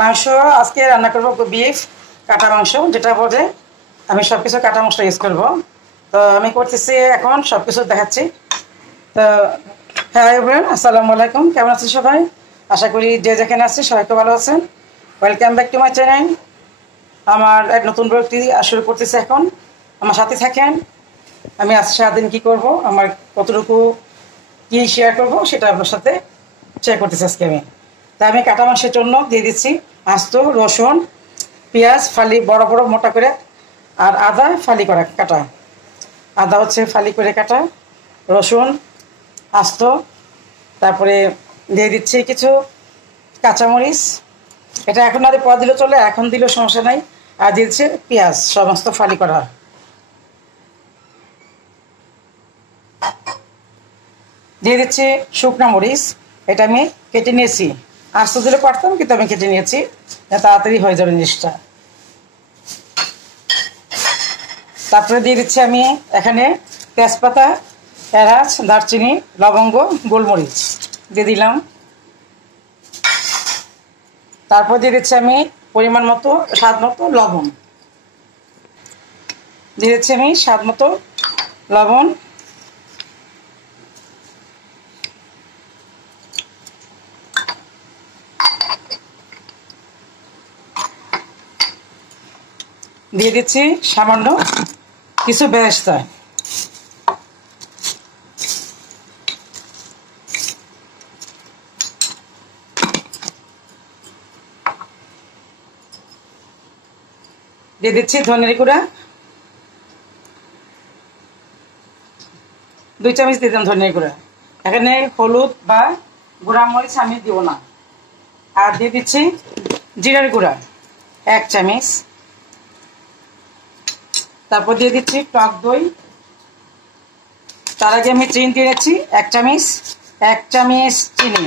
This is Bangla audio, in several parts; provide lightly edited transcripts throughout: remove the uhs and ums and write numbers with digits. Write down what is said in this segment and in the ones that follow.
মাংস আজকে রান্না করব বিফ কাটা মাংস, যেটা বলে আমি সব কিছু কাটা মশলা ইউজ করব। তো আমি করতেছি এখন সব কিছু দেখাচ্ছি। তো হ্যাঁ এভরিওয়ান, আসসালামু আলাইকুম। কেমন আছেন সবাই? আশা করি যে যেখানে আছে সবাই খুব ভালো আছেন। Welcome back to my channel. আমার এক নতুন ব্লগটি শুরু করতেছি এখন। আমার সাথে থাকেন। আমি আজ সারাদিন কী করব, আমার কতটুকু কী শেয়ার করব সেটা আপনার সাথে শেয়ার করতেছি আজকে আমি। তাই আমি কাটা মাংসের জন্য দিয়ে দিচ্ছি আস্ত রসুন, পেঁয়াজ ফালি বড় বড় মোটা করে, আর আদা ফালি করা কাটা। আদা হচ্ছে ফালি করে কাটা, রসুন আস্ত, তারপরে দিয়ে দিচ্ছি কিছু কাঁচামরিচ। এটা এখন আর পর দিলেও চলে, এখন দিলেও সমস্যা নাই। আর দিয়ে দিচ্ছে পেঁয়াজ সমস্ত ফালি করা। দিয়ে দিচ্ছি শুকনো মরিচ, এটা আমি কেটে নিয়েছি। আস্ত দিলে পারতাম, কিন্তু আমি কেটে নিয়েছি, তাড়াতাড়ি হয়ে যাবে জিনিসটা। তারপরে দিয়ে দিচ্ছি আমি এখানে তেজপাতা, এলাচ, দারচিনি, লবঙ্গ, গোলমরিচ দিয়ে দিলাম। তারপর দিয়ে দিচ্ছি আমি পরিমাণ মতো স্বাদ মতো লবণ দিয়ে দিচ্ছি আমি স্বাদ মতো লবণ। দিয়ে দিচ্ছি সামান্য কিছু বেরেস্তা। দিয়ে দিচ্ছি ধনের গুঁড়া 2 চামচ দিয়ে দিলাম ধনের গুঁড়া। এখানে হলুদ বা গুঁড়া মরিচ আমি দিব না। আর দিয়ে দিচ্ছি জিরার গুঁড়া 1 চামচ। তারপর দিয়ে দিচ্ছি টক দই। তার আগে আমি চিনি দিয়ে দিচ্ছি 1 চামচ। 1 চামচ চিনি,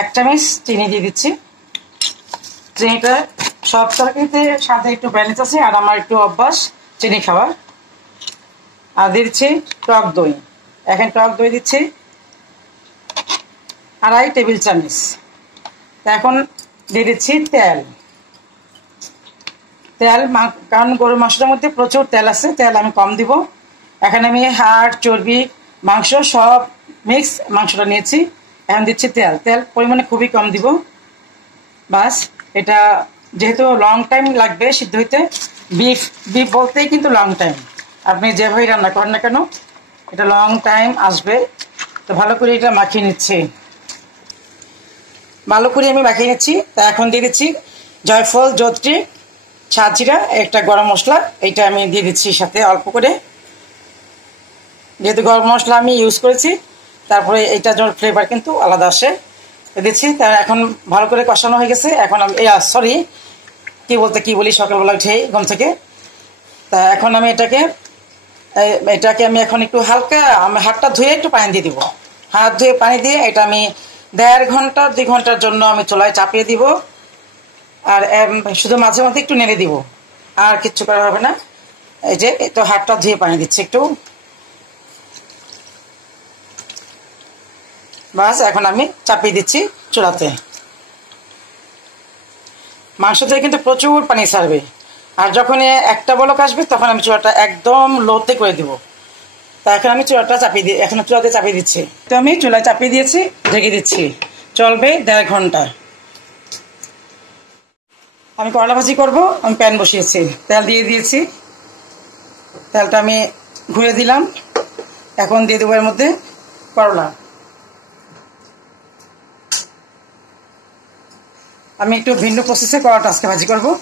1 চামচ চিনি দিয়ে দিচ্ছি। চিনিটা সব তরকারিতে সাথে একটু ব্যালেন্স আছে, আর আমার একটু অভ্যাস চিনি খাওয়ার। আর দিয়ে দিচ্ছি টক দই। এখন টক দই দিচ্ছি 2.5 টেবিল চামচ। এখন দিয়ে দিচ্ছি তেল। কারণ গরুর মাংসটার মধ্যে প্রচুর তেল আছে, তেল আমি কম দিব। এখানে আমি হাড়, চর্বি, মাংস সব মিক্স মাংসটা নিয়েছি। এখন দিচ্ছি তেল পরিমাণে খুবই কম দিব। বাস, এটা যেহেতু লং টাইম লাগবে সিদ্ধ হইতে, বিফ বলতেই কিন্তু লং টাইম। আপনি যেভাবে রান্না করেন না কেন, এটা লং টাইম আসবে। তো ভালো করে এটা মাখিয়ে নিচ্ছি, ভালো করে আমি মাখিয়ে নিচ্ছি। তা এখন দিয়ে দিচ্ছি জয়ফল, জয়ত্রী, সাজিরা, একটা গরম মশলা, এইটা আমি দিয়ে দিচ্ছি সাথে অল্প করে, যেহেতু গরম মশলা আমি ইউজ করেছি। তারপরে এইটা যখন ফ্লেভার কিন্তু আলাদা আসে দিচ্ছি। তা এখন ভালো করে কষানো হয়ে গেছে। এখন আমি সরি কি বলি সকালবেলা উঠেই ঘুম থেকে। তা এখন আমি এটাকে আমি এখন একটু হালকা আমি হাতটা ধুয়ে একটু পানি দিয়ে দিব। হাত ধুয়ে পানি দিয়ে এটা আমি 1.5 ঘন্টা 2 ঘন্টার জন্য আমি চুলায় চাপিয়ে দিব। আর শুধু মাঝে মধ্যে একটু নেড়ে দিব, আর কিচ্ছু করা হবে না। এই যে তো হাতটা ধুয়ে পানি দিচ্ছি একটু। বাস, এখন আমি চাপিয়ে দিচ্ছি চুলাতে। মাংস থেকে কিন্তু প্রচুর পানি ছাড়বে, আর যখন একটা বলক আসবে তখন আমি চুলাটা একদম লোতে করে দিব। তা এখন আমি চুলাতে চাপিয়ে দিচ্ছি। তো আমি চুলায় চাপিয়ে দিয়েছি, ঢেকে দিচ্ছি, চলবে 1.5 ঘন্টা। আমি করলা ভাজি করবো, আমি প্যান বসিয়েছি, তেল দিয়ে দিয়েছি। তেলটা আমি ঘুরে দিলাম। এখন দিয়ে দেবো এর মধ্যে করলা। আমি একটু ভিন্ন প্রসেসে করলাটা আজকে ভাজি করবো।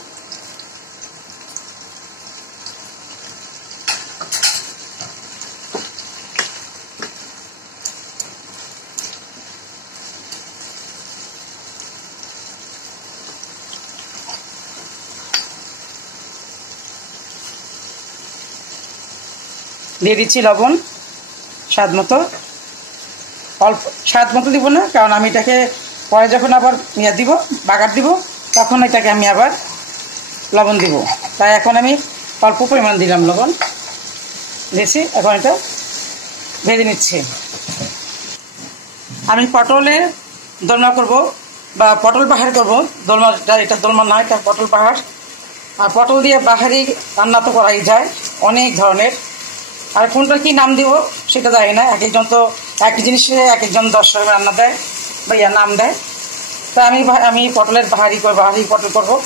দিয়ে দিচ্ছি লবণ স্বাদ মতো, অল্প স্বাদ মতো দিব না, কারণ আমি এটাকে পরে যখন আবার দিব বাগার দিব তখন এটাকে আমি আবার লবণ দিব। তাই এখন আমি অল্প পরিমাণ দিলাম লবণ দিয়েছি। এখন এটা ভেজে নিচ্ছি। আমি পটলের দোলনা করব বা পটল বাহার করবো। দোলমাটা এটা দোলমা না, এটা পটল বাহার। আর পটল দিয়ে বাহারি রান্না তো করাই যায় অনেক ধরনের। আর কোনটা কি নাম দিব সেটা জানি না, এক একজন তো এক জিনিসে এক একজন 10 রকমের রান্না দেয় বা নাম দেয়। তো আমি পটলের বাহারি পটল করবো।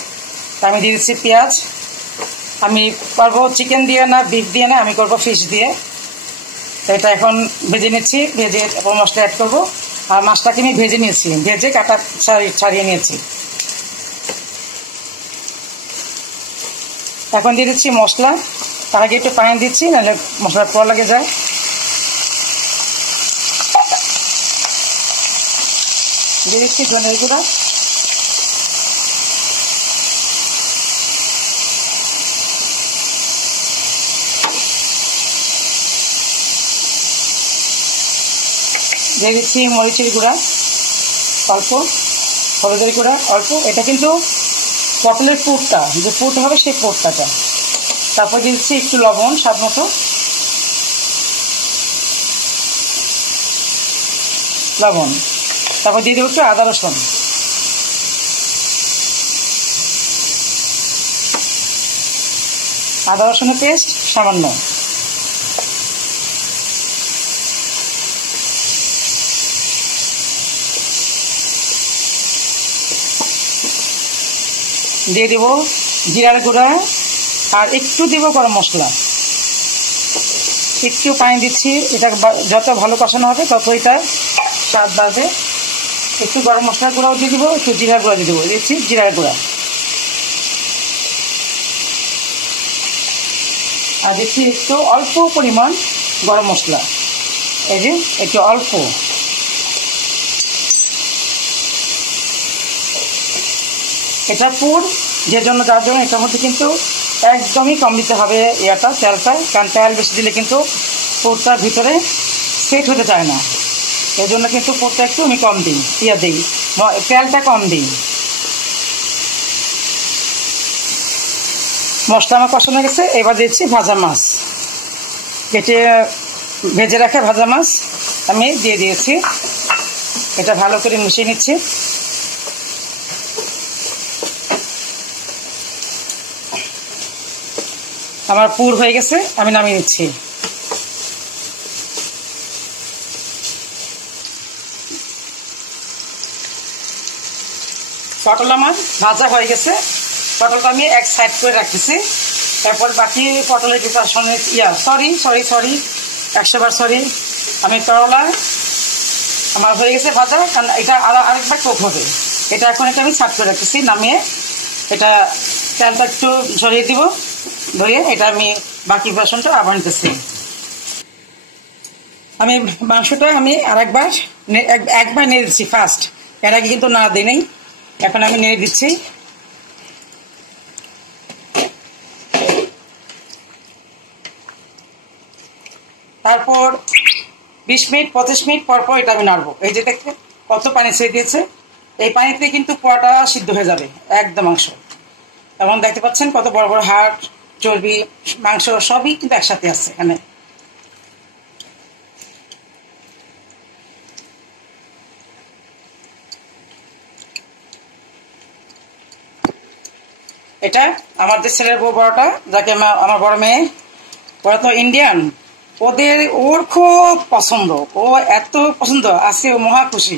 তা আমি দিয়ে দিচ্ছি পেঁয়াজ। আমি করবো চিকেন দিয়ে না, বিফ দিয়ে না, আমি করবো ফিশ দিয়ে। তো এটা এখন ভেজে নিচ্ছি, ভেজে মশলা অ্যাড করবো। আর মাছটাকে আমি ভেজে নিয়েছি, ভেজে কাটা ছাড়িয়ে নিয়েছি। এখন দিয়ে দিচ্ছি মশলা। তার আগে একটু পানি দিচ্ছি, নাহলে মশলা পোড়া লাগে যায়। দিয়ে দিচ্ছি ধনের গুঁড়া, দিয়ে দিচ্ছি মরিচের গুঁড়া অল্প, হলুদের গুঁড়া অল্প। এটা কিন্তু পটলের পুরটা, যে পুরটা হবে সেই পুরটাটা। তারপর দিয়ে দিচ্ছি একটু লবণ স্বাদ মতো, লবণ। তারপর দিয়ে দেবো একটু আদা রসুন। আদা রসুনের পেস্ট সামান্য। দিয়ে দেবো জিরার গুঁড়া, আর একটু দেব গরম মশলা। একটু পানি দিচ্ছি, এটা যত ভালো কষানো হবে তত এটা স্বাদ বাড়বে। একটু গরম মশলার গুঁড়াও দিয়ে দেবো, একটু জিরার গুঁড়া দিয়ে দেবো। দিচ্ছি জিরার গুঁড়া, আর দিচ্ছি একটু অল্প পরিমাণ গরম মশলা। এই যে একটু অল্প। এটা পুর যে জন্য যার জন্য এটার মধ্যে কিন্তু একদমই কম দিতে হবে তেলটা, কারণ তেল বেশি দিলে কিন্তু পুরটার ভিতরে সেট হতে চায় না। এই জন্য কিন্তু পুরটা একটু আমি কম দিই, দিই তেলটা কম দিই। মশলা আমার কষানো গেছে, এবার দিচ্ছি ভাজা মাছ। কেটে ভেজে রাখা ভাজা মাছ আমি দিয়ে দিয়েছি। এটা ভালো করে মিশিয়ে নিচ্ছি। আমার পুর হয়ে গেছে, আমি নামিয়ে নিচ্ছি। পটল আমার ভাজা হয়ে গেছে, পটলটা আমি এক সাইড করে রাখতেছি। তারপর বাকি পটলের প্রিপারেশনে সরি 100 বার সরি। আমি করলা আমার হয়ে গেছে ভাজা, কারণ এটা আরেকবার কুক হবে। এটা এখন এটা আমি সাইড করে রাখতেছি, নামিয়ে এটা তেলটা একটু ঝরিয়ে দিব, ধরিয়ে এটা আমি বাকি বাসনটা আবার নিতেছি। আমি মাংসটা আমি একবার নেড়ে দিচ্ছি ফার্স্ট, এর আগে কিন্তু না দিই নেই। এখন আমি নেড়ে দিচ্ছি। তারপর 20 মিনিট 25 মিনিট পর পর এটা আমি নাড়বো। এই যে দেখতে কত পানি ছেড়ে দিয়েছে, এই পানিতে কিন্তু পুরোটা সিদ্ধ হয়ে যাবে একদম মাংস। এবং দেখতে পাচ্ছেন কত বড় বড় হাড়, চর্বি, মাংস সবই কিন্তু একসাথে আছে এখানে। এটা আমাদের ছেলের বউ বড়টা, যাকে আমার বড় মেয়ে, ওরা তো ইন্ডিয়ান, ওর খুব পছন্দ। ও এত পছন্দ, আজকে ও মহা খুশি।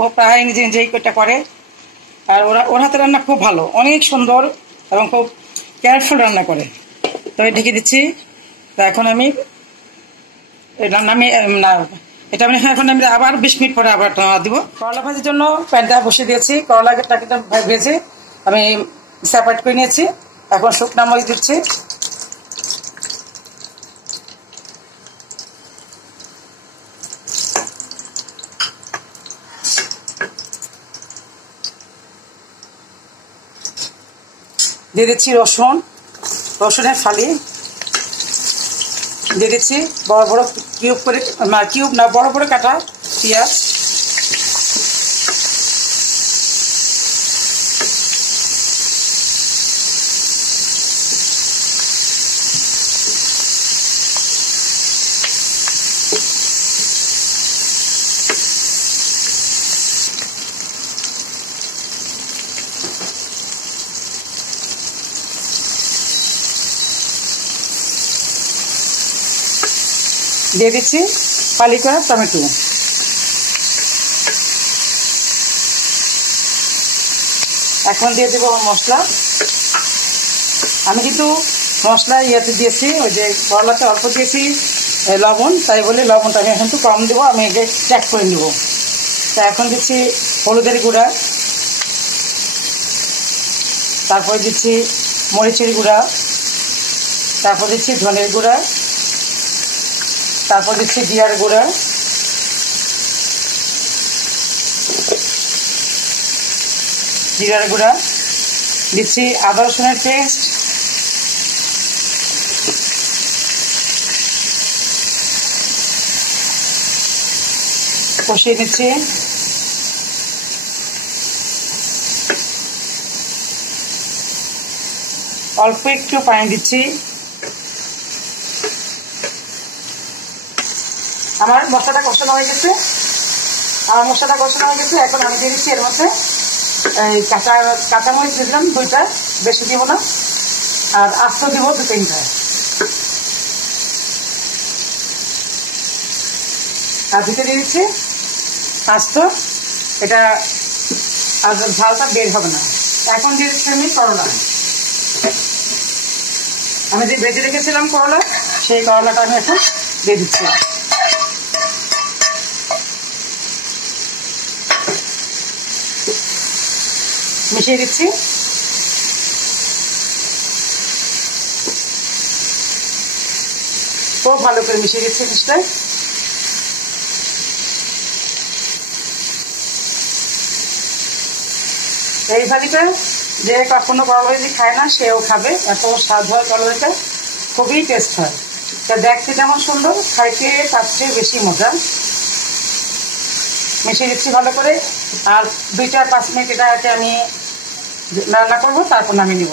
ও প্রায় নিজেই এটা করে। আর ওর হাতে রান্না খুব ভালো, অনেক সুন্দর এবং খুব কেয়ারফুল রান্না করে। তো ঢেকে দিচ্ছি। তো এখন আমি এটা আমি এখন আমি আবার 20 মিনিট পরে আবার দিব। করলা ভাজির জন্য প্যানটা বসিয়ে দিয়েছি। করলাটাকে ভেজে আমি সেপারেট করে নিয়েছি। এখন শুকনো মরিচ দিচ্ছি, দিয়ে দিচ্ছি রসুনের ফালি, দিয়ে দিচ্ছি বড় বড় বড় বড় কাটা পেঁয়াজ, দিয়ে দিচ্ছি ফালি করা টমেটো। এখন দিয়ে দেবো মশলা। আমি কিন্তু মশলা ইয়েতে দিয়েছি, ওই যে করলাতে অল্প দিয়েছি লবণ, তাই বলে লবণটা আমি এখন একটু কম দেবো, আমি এটা চেক করে নেব। তা এখন দিচ্ছি হলুদের গুঁড়া, তারপর দিচ্ছি মরিচের গুঁড়া, তারপর দিচ্ছি ধনের গুঁড়া, তারপর দিচ্ছি জিরার গুঁড়া, দিচ্ছি আদা রসুনের পেস্ট, কষিয়ে নিচ্ছি। অল্প একটু পানি দিচ্ছি। আমার মশলাটা কষানো হয়ে গেছে, এখন আমি দিয়ে দিচ্ছি এর মধ্যে এই কাঁচামরিচ দিলাম 2টা, বেশি দিব না, আর আস্ত দিব 2-3টা, আর দিতে দিয়ে দিচ্ছি আস্ত, এটা আর ঝালটা বের হবে না। এখন দিয়ে দিচ্ছি আমি করলা, আমি যে ভেজে রেখেছিলাম করলা, সেই করলাটা আমি এখন দিয়ে দিচ্ছি। মিশিয়ে দিচ্ছি। খুব ভালো করে মিশিয়ে দিচ্ছি জিনিসটা। এই ভাজিটা যে কখনো করলা ভাজি খায় না সেও খাবে, এত স্বাদ হয় করলা ভাজিটা, খুবই টেস্ট হয়। তা দেখতে যেমন সুন্দর, খাইতে তার চেয়ে বেশি মজা। মিশিয়ে দিচ্ছি ভালো করে, আর 2-5 মিনিট এটাকে আমি রান্না করবো, তারপর নামিয়ে নিব।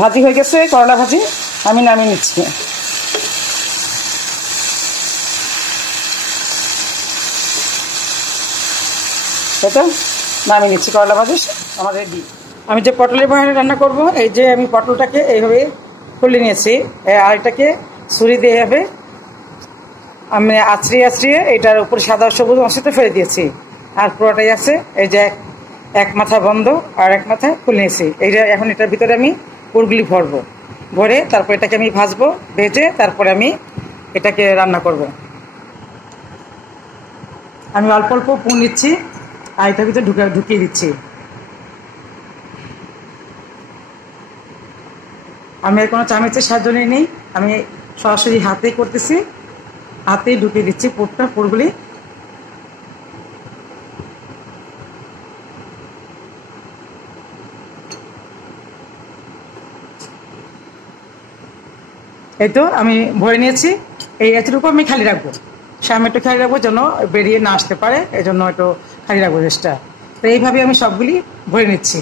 ভাজি হয়ে গেছে, করলা ভাজি, আমি নামিয়ে নিচ্ছি। এটা নামিয়ে নিচ্ছি, করলা ভাজি আমার রেডি। আমি যে পটলের বড়া রান্না করব, এই যে আমি পটলটাকে এইভাবে খুলে নিয়েছি, আর এটাকে ছুরি দিয়ে এভাবে আমি আঁচড়িয়ে এটার উপর সাদা সবুজ অংশটা ফেলে দিয়েছি, আর পুরোটাই আছে। এই যে এক মাথা বন্ধ আর এক মাথা খুলে নিয়েছি। এইটা এখন এটার ভিতরে আমি পুরগুলি ভরবো, ভরে তারপর এটাকে আমি ভাজবো, ভেজে তারপরে আমি এটাকে রান্না করব। আমি অল্প অল্প পুর নিচ্ছি আর এটার ভিতরে ঢুকিয়ে দিচ্ছি। আমি আর কোনো চামচের সাহায্য নিইনি, আমি সরাসরি হাতেই করতেছি, হাতেই ঢুকিয়ে দিচ্ছি পুরগুলি। এই তো আমি ভরে নিয়েছি। এই এতটুকু আমি খালি রাখবো, সামনে একটু খালি রাখবো যেন বেরিয়ে না আসতে পারে, এই জন্য একটু খালি রাখবো রেস্টটা। তো এইভাবে আমি সবগুলি ভরে নিচ্ছি।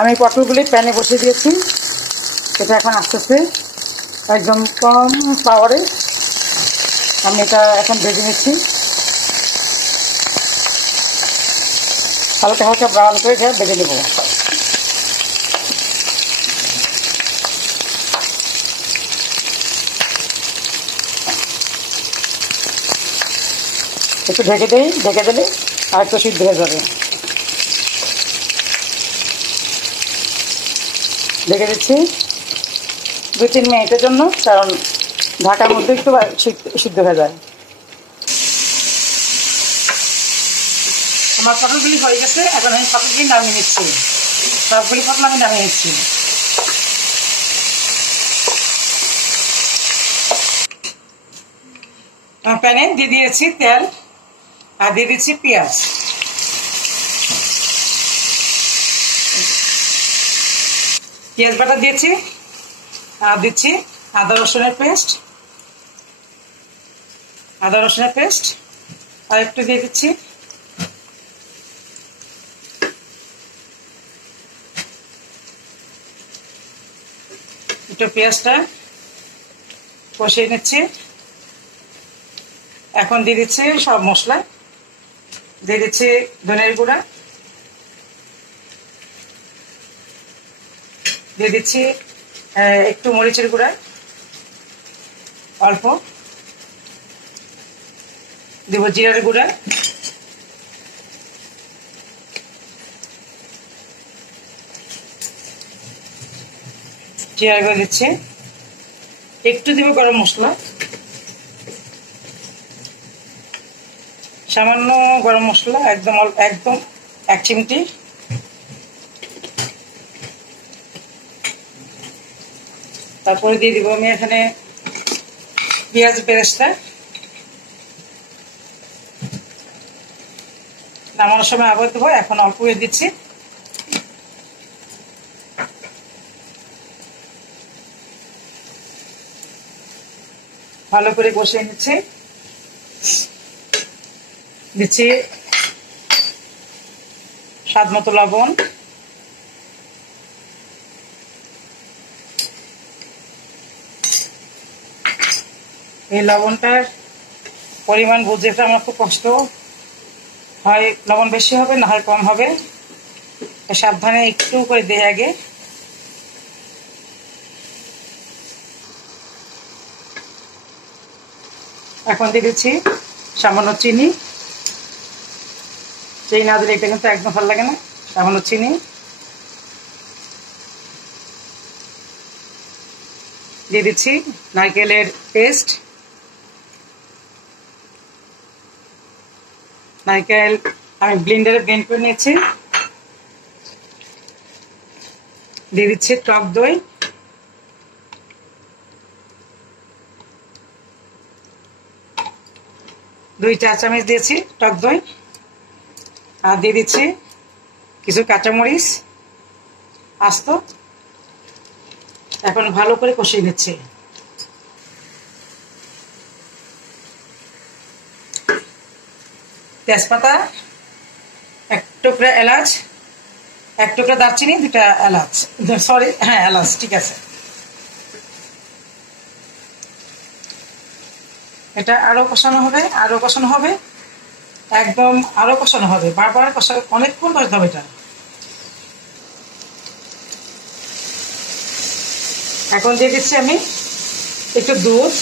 আমি পটলগুলি প্যানে বসিয়ে দিয়েছি, এটা এখন আসতেছে একদম কম পাওয়ারে। আমি এটা এখন ভেজে নিচ্ছি, হালকা হালকা ব্রাউন করে ভেজে নেব। একটু ঢেকে দিলে আর একটু সিদ্ধ হয়ে যাবে। ঢেকে দিচ্ছি 2-3 মিনিটের জন্য, কারণ ঢাকার মধ্যে একটু সিদ্ধ হয়ে যায়। আমার পটলগুলি হয়ে গেছে, এখন আমি পটলগুলি নামিয়ে নিচ্ছি, সবগুলি পটল আমি নামিয়ে নিচ্ছি। প্যানে দিয়ে দিয়েছি তেল, আর দিয়ে দিচ্ছি পেঁয়াজ। পেঁয়াজ বাটা দিয়েছি, আর দিচ্ছি আদা রসুনের পেস্ট, আর একটু দিয়ে দিচ্ছি একটু পেঁয়াজটা কষিয়ে নিচ্ছি। এখন দিয়ে দিচ্ছি সব মশলা, দিয়ে দিচ্ছি ধনের গুঁড়া, দিয়ে দিচ্ছি একটু মরিচের গুঁড়া অল্প দেব, জিরার গুঁড়া, জিরার গুঁড়া দিচ্ছি, একটু দেব গরম মশলা, সামান্য গরম মশলা, একদম একদম 1 চিমটি, তারপরে দিয়ে দিব আমি এখানে পেঁয়াজ বেরেস্তা। নামানোর সময় আবার দেবো, এখন অল্প করে দিচ্ছি। ভালো করে কষিয়ে নিচ্ছি, দিচ্ছি স্বাদ মতো লবণ, এই লবণটার পরিমাণ বুঝতে আমার খুব কষ্ট হয়, লবণ বেশি হবে না হয় কম হবে, সাবধানে একটু করে দিয়ে আগে। এখন দিয়ে দিচ্ছি সামান্য চিনি, চিনি না দিলে এটা কিন্তু একদম ভালো লাগে না। সামান্য চিনি দিয়ে দিচ্ছি, নারকেলের পেস্ট, নারকেল আমি ব্লেন্ডারে ব্লেন্ড করে নিয়েছি, দিয়ে দিচ্ছি টক দই, দুই চা চামচ দিয়েছি টক দই, আর দিয়ে দিচ্ছি কিছু কাঁচামরিচ আস্ত। এখন ভালো করে কষিয়ে নিচ্ছি। তেজপাতা, 1 টুকরা এলাচ, 1 টুকরা দারচিনি, 2টা এলাচ, সরি হ্যাঁ এলাচ, ঠিক আছে। এটা আরো কষানো হবে, আরো কষানো হবে, একদম আরো কষানো হবে, বারবার কষা, অনেকক্ষণ কষাতে হবে এটা। এখন দিয়ে দিচ্ছি আমি একটু দুধ,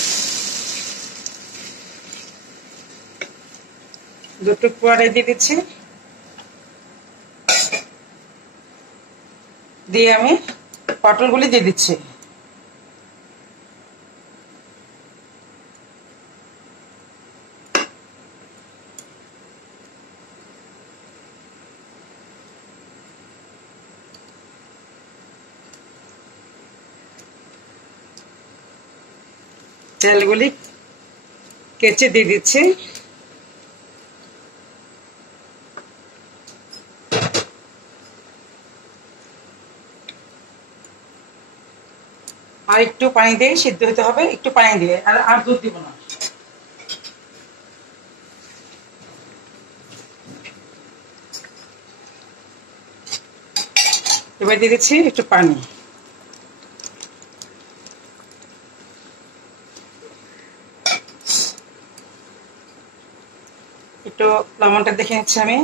2 টুক পরে দিয়ে দিচ্ছি, দিয়ে আমি পটলগুলি দিয়ে দিচ্ছি। তেলগুলি কেচে দিয়ে দিচ্ছি, আর একটু পানি দিয়ে সিদ্ধ হতে হবে, একটু পানি দিয়ে, আর দুধ দিব না। এবার দিয়ে দিচ্ছি একটু পানি, একটু লবণটা দেখে নিচ্ছি আমি,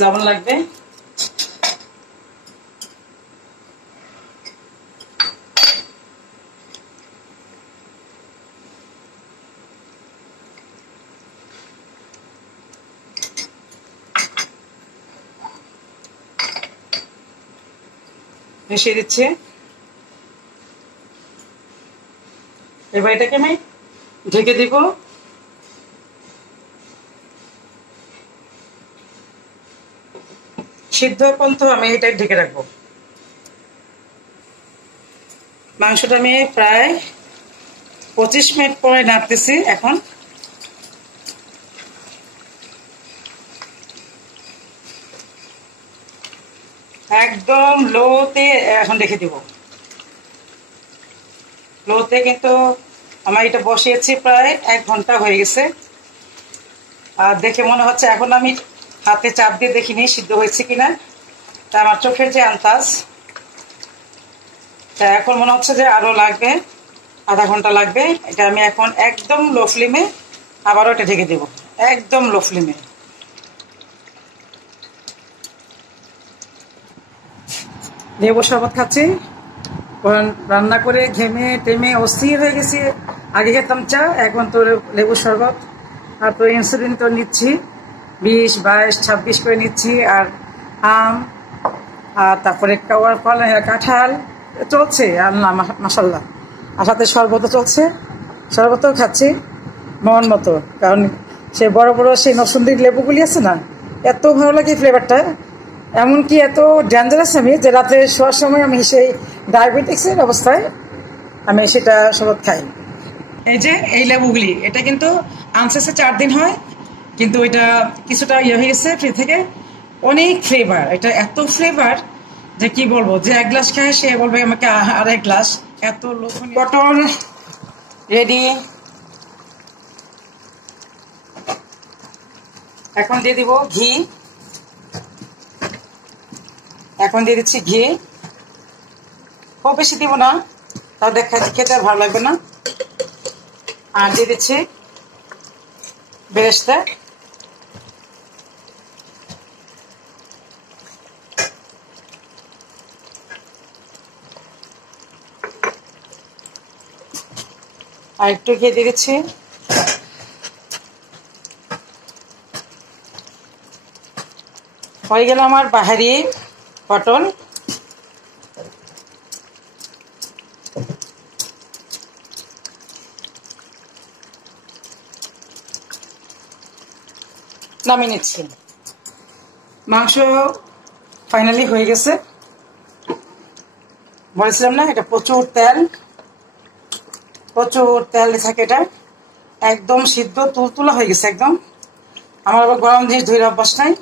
লবণ লাগবে, মিশিয়ে দিচ্ছি। এবার এটাকে আমি ঢেকে দিব, সিদ্ধ পর্যন্ত আমি এটা ঢেকে রাখবো। মাংসটা আমি প্রায় 25 মিনিট পরে নাড়তেছি। এখন একদম লোতে এখন রেখে দিব, লোতে, কিন্তু আমার এটা বসিয়েছি প্রায় 1 ঘন্টা হয়ে গেছে। আর দেখে মনে হচ্ছে, এখন আমি হাতে চাপ দিয়ে দেখিনি সিদ্ধ হয়েছে কিনা, তা আমার চোখের যে আন্দাজ, তা এখন মনে হচ্ছে যে আরো লাগবে, আধা ঘন্টা লাগবে। এটা আমি এখন একদম লো ফ্লেমে আবারও এটা ঢেকে দেব, একদম লো ফ্লেমে। লেবু শরবত খাচ্ছি। রান্না করে ঘেমে টেমে অস্থির হয়ে গেছি। আগে খেতাম চা, এখন তো লেবু শরবত। তারপরে ইনসুলিন তো নিচ্ছি 20, 22, 26 করে নিচ্ছি। আর আম, আর তারপরে ফল কাঁঠাল চলছে আল্লাহ মাশাল্লাহ। আর সাথে শরবতও চলছে, শরবতও খাচ্ছি মন মতো। কারণ সে বড় বড় সেই নসুন্দির লেবুগুলি আছে না, এত ভালো লাগে ফ্লেভারটা। এমনকি এত ডেঞ্জারাস আমি যে রাতে শোয়ার সময় আমি সেই ডায়াবেটিক্সের অবস্থায় আমি সেটা শরবত খাই। এই যে এই লেবুগুলি, এটা কিন্তু আনসেসে 4 দিন হয়, কিন্তু এটা কিছুটা ইয়ে হয়ে গেছে ফ্রি থেকে। অনেক ফ্লেভার, এটা এত ফ্লেভার যে কি বলবো, যে 1 গ্লাস খায় সে বলবে আমাকে আর 1 গ্লাস। এত লোভনীয়। পটল রেডি। এখন দিয়ে দিব ঘি। এখন দিয়ে দিচ্ছি ঘি, খুব বেশি দিব না, তাও খেতে আর ভালো লাগবে না। আর দিয়ে দিচ্ছি বেরেস্তা। আর একটু ঘি দিয়ে দিচ্ছি। হয়ে গেল আমার বাহারি পটল। নামিয়ে নিচ্ছি। মাংস ফাইনালি হয়ে গেছে। বলেছিলাম না এটা প্রচুর তেল থাকে। এটা একদম সিদ্ধ তুলতুলা হয়ে গেছে একদম। আমার আবার গরম জিনিস ধরে অভ্যাস নাই।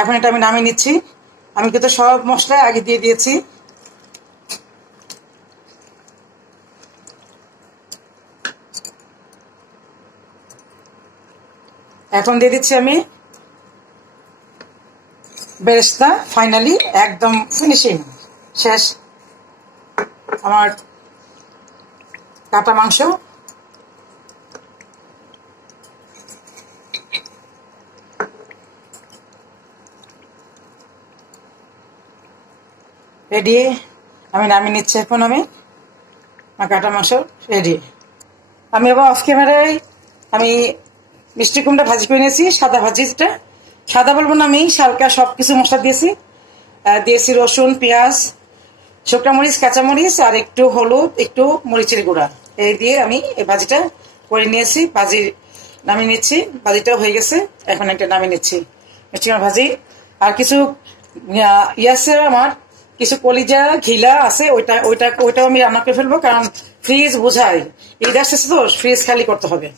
এখন এটা আমি নামিয়ে নিচ্ছি। আমি কিন্তু সব মশলা আগে দিয়ে দিয়েছি। এখন দিয়ে দিচ্ছি আমি বেরেস্তা। ফাইনালি একদম ফিনিশিং শেষ আমার কাটা মাংস। রেডি, আমি নামিয়ে নিচ্ছি। এখন আমি কাটা মাংস রেডি। আমি আবার অফ ক্যামেরায় আমি মিষ্টি কুমড়া ভাজি করে নিয়েছি। সাদা ভাজিটা সাদা বলবো না, আমি হালকা সবকিছু মশলা দিয়েছি রসুন, পেঁয়াজ, শুকনো মরিচ, কাঁচামরিচ আর একটু হলুদ, একটু মরিচের গুঁড়া, এই দিয়ে আমি এই ভাজিটা করে নিয়েছি। ভাজি নামিয়ে নিচ্ছি। ভাজিটা হয়ে গেছে, এখন একটা নামিয়ে নিচ্ছি মিষ্টি কুমড়া ভাজি। আর কিছু আছে আমার, কিছু কলিজা ঘিলা আছে, ওইটাও আমি রান্না করে ফেলবো। কারণ ফ্রিজ বোঝাই ঈদ আসতেছে তো, ফ্রিজ খালি করতে হবে।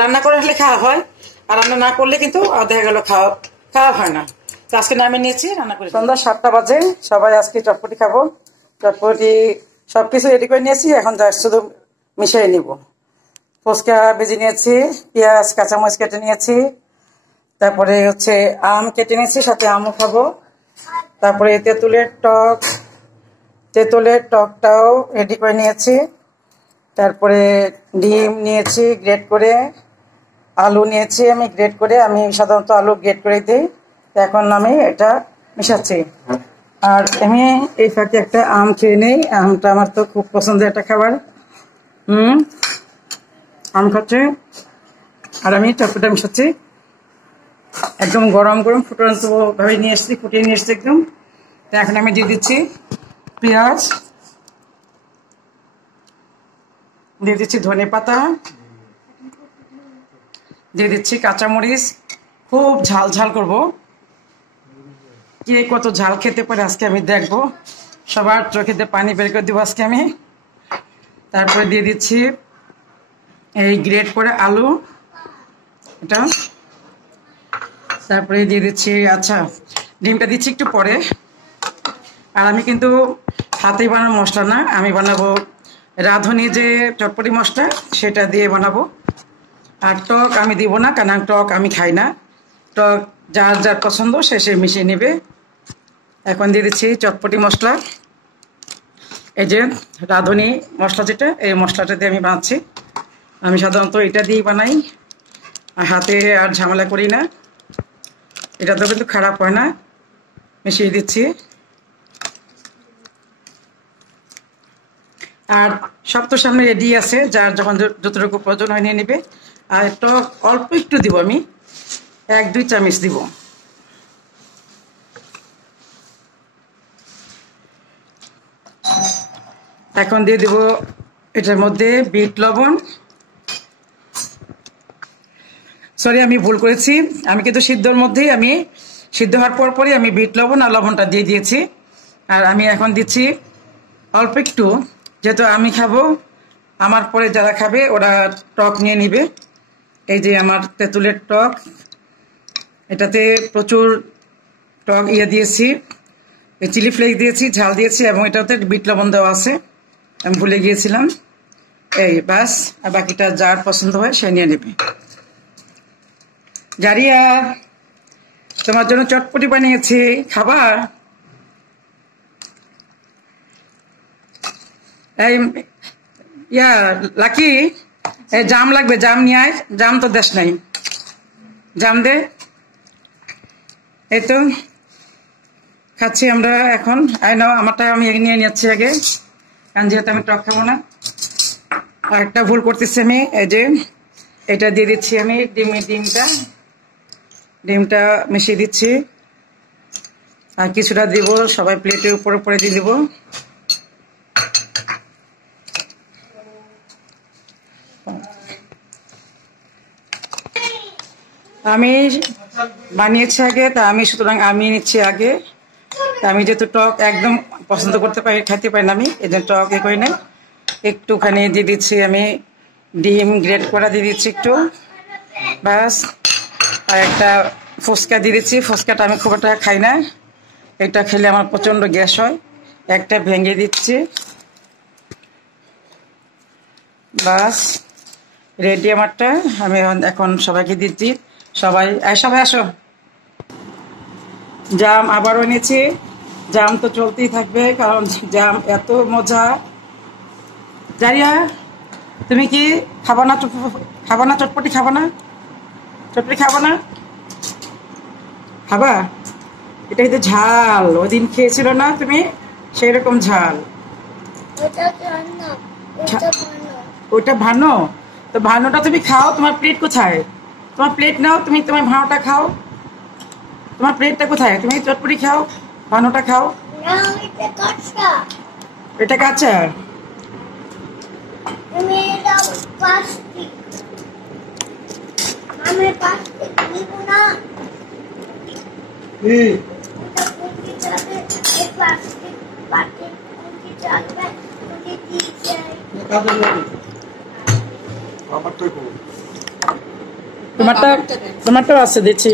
রান্না করে হলে খাওয়া হয়, আর রান্না না করলে কিন্তু দেখা গেল খাওয়া হয় না। তো আজকে নামিয়ে নিয়েছি, রান্না করে। সন্ধ্যা 7টা বাজে, সবাই আজকে চটপটি খাবো। চটপটি সবকিছু রেডি করে নিয়েছি, এখন শুধু মিশিয়ে নিব। ফুচকা ভেজে নিয়েছি, পেঁয়াজ কাঁচামরিচ কেটে নিয়েছি, তারপরে হচ্ছে আম কেটে নিয়েছি, সাথে আমও খাবো। তারপরে তেঁতুলের টকটাও রেডি করে নিয়েছি। তারপরে ডিম নিয়েছি গ্রেট করে, আলু নিয়েছি আমি গ্রেট করে। আমি সাধারণত আলু গ্রেট করে দিই। এখন আমি এটা মিশাচ্ছি। আর আমি এই ফাঁকে একটা আম খেয়ে নেই। আমটা আমার তো খুব পছন্দের একটা খাবার। আম খাচ্ছি আর আমি চটপটা মিশাচ্ছি। একদম গরম গরম ফুটন্ত ভাবে নিয়ে এসেছি, ফুটিয়ে নিয়ে এসেছি একদম। তো এখন আমি দিয়ে দিচ্ছি পেঁয়াজ, দিয়ে দিচ্ছি ধনে পাতা, দিয়ে দিচ্ছি কাঁচামরিচ। খুব ঝাল ঝাল করবো, কে কত ঝাল খেতে পারে আজকে আমি দেখবো। সবার চোখেতে পানি বের করে দেবো আজকে আমি। তারপরে দিয়ে দিচ্ছি এই গ্রেট করে আলু, এটা। তারপরে দিয়ে দিচ্ছি, আচ্ছা ডিমটা দিচ্ছি একটু পরে। আর আমি কিন্তু হাতেই বানানো মশলা না, আমি বানাবো রাঁধুনি যে চটপটি মশলা, সেটা দিয়ে বানাবো। আর টক আমি দিব না, কারণ টক আমি খাই না। টক যার যার পছন্দ সে মিশিয়ে নেবে। এখন দিয়ে দিচ্ছি চটপটি মশলা, এই যে রাঁধুনি মশলা যেটা, এই মশলাটা দিয়ে আমি বানাচ্ছি। আমি সাধারণত এটা দিয়েই বানাই, আর হাতে আর ঝামেলা করি না। এটা তো কিন্তু খারাপ হয় না। মিশিয়ে দিচ্ছি। আর সব তো সামনে রেডি আছে, যার যখন যতটুকু প্রয়োজন হয় নিয়ে নেবে। আর টক অল্প একটু দিব, আমি 1-2 চামচ দিব। এখন দিয়ে দিব এটার মধ্যে বিট লবণ। সরি, আমি ভুল করেছি, আমি কিন্তু সিদ্ধর মধ্যেই আমি সিদ্ধ হওয়ার পরই আমি বিট লবণ আর লবণটা দিয়ে দিয়েছি। আর আমি এখন দিচ্ছি অল্প একটু, যেহেতু আমি খাবো, আমার পরে যারা খাবে ওরা টক নিয়ে নিবে। এই যে আমার তেঁতুলের টক, এটাতে প্রচুর টক দিয়েছি, চিলি ফ্লেক্স দিয়েছি, ঝাল দিয়েছি, এবং এটাতে বিট লবণ দেওয়া আছে, আমি ভুলে গিয়েছিলাম। এই বাস, আর বাকিটা যার পছন্দ হয় সে নিয়ে নেবে। জারিয়া, তোমার জন্য চটপটি বানিয়েছি, খাবা? এই লাকি, জাম লাগবে, জাম নিয়ে আয়। জাম তো দেশ নাই, জাম দে। এই তো খাচ্ছি আমরা এখন। নাও আমারটা আমি নিয়ে নিচ্ছি আগে, কারণ যেহেতু আমি টক খাবো না। আর একটা ভুল করতেছি আমি, এই যে এটা দিয়ে দিচ্ছি আমি ডিমটা মিশিয়ে দিচ্ছি। আর কিছুটা দিব সবাই প্লেটের উপরে দিয়ে দিব। আমি বানিয়েছি আগে, তা আমি সুতরাং আমি নিচ্ছি আগে। তা আমি যেহেতু টক একদম পছন্দ খাইতে পারি না, আমি এই জন্য টক করি না। একটুখানি দিয়ে দিচ্ছি আমি ডিম গ্রেট করা দিয়ে দিচ্ছি একটু, ব্যাস। আর একটা ফুচকা দিয়ে দিচ্ছি। ফুচকাটা আমি খুব একটা খাই না, এটা খেলে আমার প্রচণ্ড গ্যাস হয়। একটা ভেঙে দিচ্ছি, বাস রেডি আমারটা। আমি এখন সবাইকে দিচ্ছি। সবাই আসো। জাম আবারও এনেছি, জাম তো চলতেই থাকবে, কারণ জাম এত মজা। জারিয়া, তুমি কি খাবা না? চটপটি খাবা না? খাবা? এটা কিন্তু ঝাল, ওদিন খেয়েছিল না তুমি, সেই রকম ঝাল। ওইটা ভানো, তো ভানোটা তুমি খাও। তোমার প্লেট কোথায়? তোমার প্লেট নাও, তুমি তোমার ভানোটা খাও। তোমার প্লেটটা কোথায়? তুমি চটপটি খাও, ভানোটা খাও। এটা কাঁচা। তোমারটাও আছে, দিচ্ছি।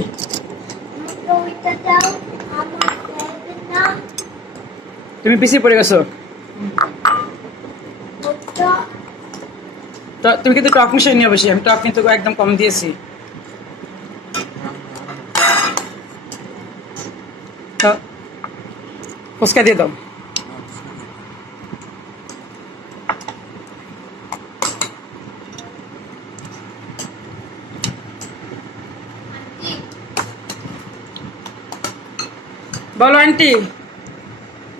তুমি পিছিয়ে পড়ে গেছো। তুমি কিন্তু টক মিশিয়ে নিয়ে বসি, আমি টক কিন্তু একদম কম দিয়েছি। ফুচকা দিয়ে দাও। বলো আন্টি,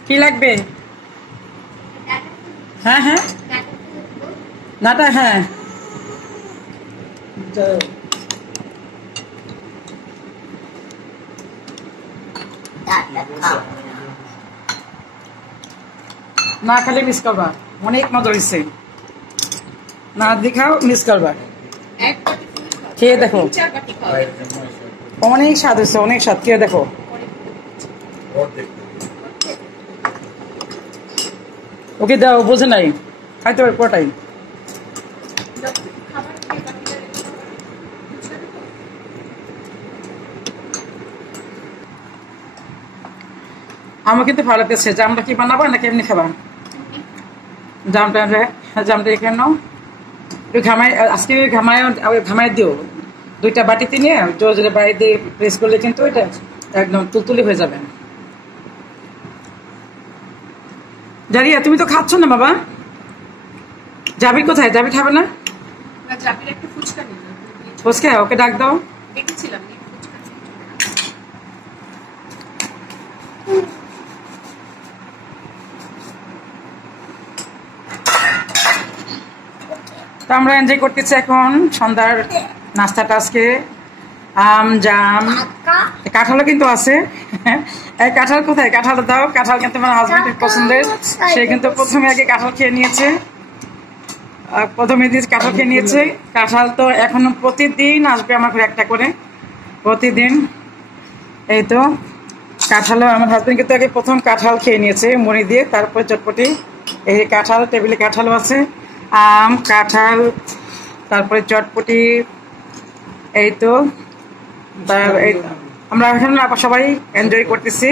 কি লাগবে? হ্যাঁ হ্যাঁ, নাটা, হ্যাঁ। না খালি মিস করবা, অনেক মজা হয়েছে। না দেখাও, মিস করবা, খেয়ে দেখো, অনেক স্বাদ হয়েছে, অনেক স্বাদ। খেয়ে দেখো। ওকে দাও, বোঝে নাই, খাইতে পারে পুরোটাই। আমার কিন্তু ভালো লাগতেছে। জামটা কি বানাবো নাকি এমনি খাবা? জামটা এখানে নাও, একটু আজকে ঘামায় দিও। 2টা বাটিতে নিয়ে জোরে জোরে বাড়ি দিয়ে প্রেস করলে কিন্তু এটা একদম তুলতুলি হয়ে যাবে। জারিয়া, তুমি তো খাচ্ছ না বাবা। জাবির কোথায়? জাবি খাবে না? ফুচকা, ওকে ডাক দাও। তো আমরা এনজয় করতেছি এখন সন্ধ্যার নাস্তাটা আজকে আম জাম কাঁঠালও কিন্তু আছে। এই কাঁঠাল কোথায়? কাঁঠাল দাও। কাঁঠাল কিন্তু আমার হাজবেন্ডের পছন্দের, সে কিন্তু প্রথমে আগে কাঁঠাল খেয়ে নিয়েছে। প্রথমে দিন কাঁঠাল খেয়ে নিয়েছে। কাঁঠাল তো এখনো প্রতিদিন আসবে আমার ঘরে একটা করে, প্রতিদিন। এই তো কাঁঠালও আমার হাজবেন্ড কিন্তু আগে প্রথম কাঁঠাল খেয়ে নিয়েছে মুড়ি দিয়ে, তারপরে চটপটি। এই কাঁঠাল, টেবিলে কাঁঠালও আছে, আম কাঁঠাল, তারপরে চটপটি। এই তো আমরা এখন সবাই এনজয় করতেছি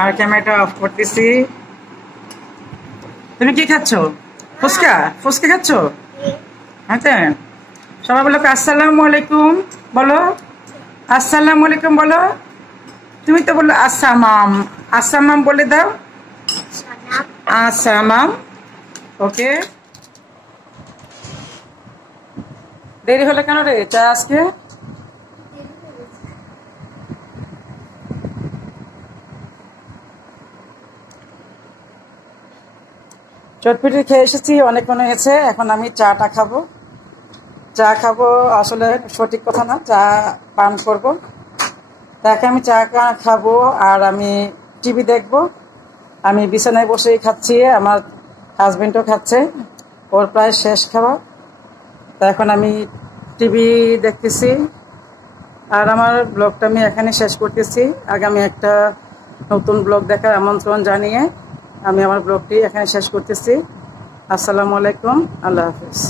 আর ক্যামেরাটা অফ করতেছি। তুমি কি খাচ্ছ? ফুচকা? ফুচকা খাচ্ছ? হ্যাঁ, সবাই বলো আসসালামু আলাইকুম, বলো আসসালামু আলাইকুম বলো। তুমি তো বললো আসামাম, আসামাম বলে দাও। আসামাম। ওকে, দেরি হলো কেন রে? চা আজকে চটপটি খেয়ে এসেছি, অনেকক্ষণ হয়েছে। এখন আমি চাটা খাবো। চা খাবো আসলে সঠিক কথা না, চা পান করবো। তাকে আমি চা খাবো আর আমি টিভি দেখবো। আমি বিছানায় বসেই খাচ্ছি, আমার হাজবেন্ডও খাচ্ছে, ওর প্রায় শেষ খাওয়া। তা এখন আমি টিভি দেখতেছি আর আমার ব্লগটা আমি এখানে শেষ করতেছি। আগামী একটা নতুন ব্লগ দেখার আমন্ত্রণ জানিয়ে আমি আমার ব্লগটি এখানে শেষ করতেছি। আসসালামু আলাইকুম, আল্লাহ হাফিজ।